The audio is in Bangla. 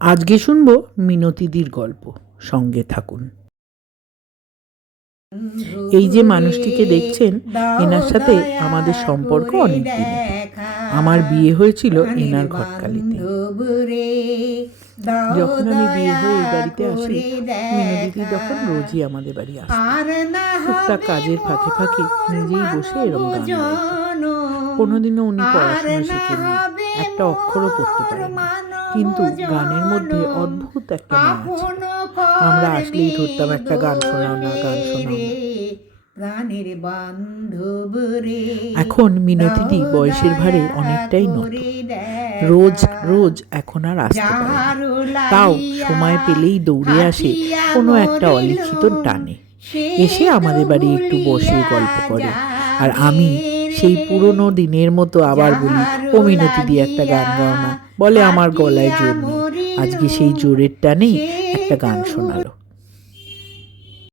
আজকে শুনবো মিনতিদির গল্প। সঙ্গে থাকুন। এই যে মানুষটিকে দেখছেন, এনার সাথে আমাদের সম্পর্ক অনেক দিনের। আমার বিয়ে হয়েছিল এনার ঘটকালিতে। যখন আমি বিয়ে হয়ে এই বাড়িতে আসি, মিনতিদি তখন রোজই আমাদের বাড়ি আসতেন। টুকটাক কাজের ফাঁকে ফাঁকে নিজেই বসে এরম গান গাইতেন। কোনোদিনও উনি পড়াশোনা শেখেননি, একটা অক্ষরও পড়তে পারেননি, কিন্তু গানের মধ্যে অদ্ভুত একটা মায়া ছিল। আমরা আসলেই ধরতাম, একটা গান শোনাও না, গান শোনাও না। এখন মিনতিদি বয়সের ভারে অনেকটাই নত। রোজ রোজ এখন আর আসতে পারে না। তাও সময় পেলেই দৌড়ে আসে কোনো একটা অলিখিত টানে, এসে আমাদের বাড়ি একটু বসে গল্প করে। আর আমি সেই পুরনো দিনের মতো আবার বলি, ও মিনতিদি একটা গান গাও না। বলে আমার গলায় জোর নেই। আজকে সেই জোরের টানেই একটা গান শোনালো।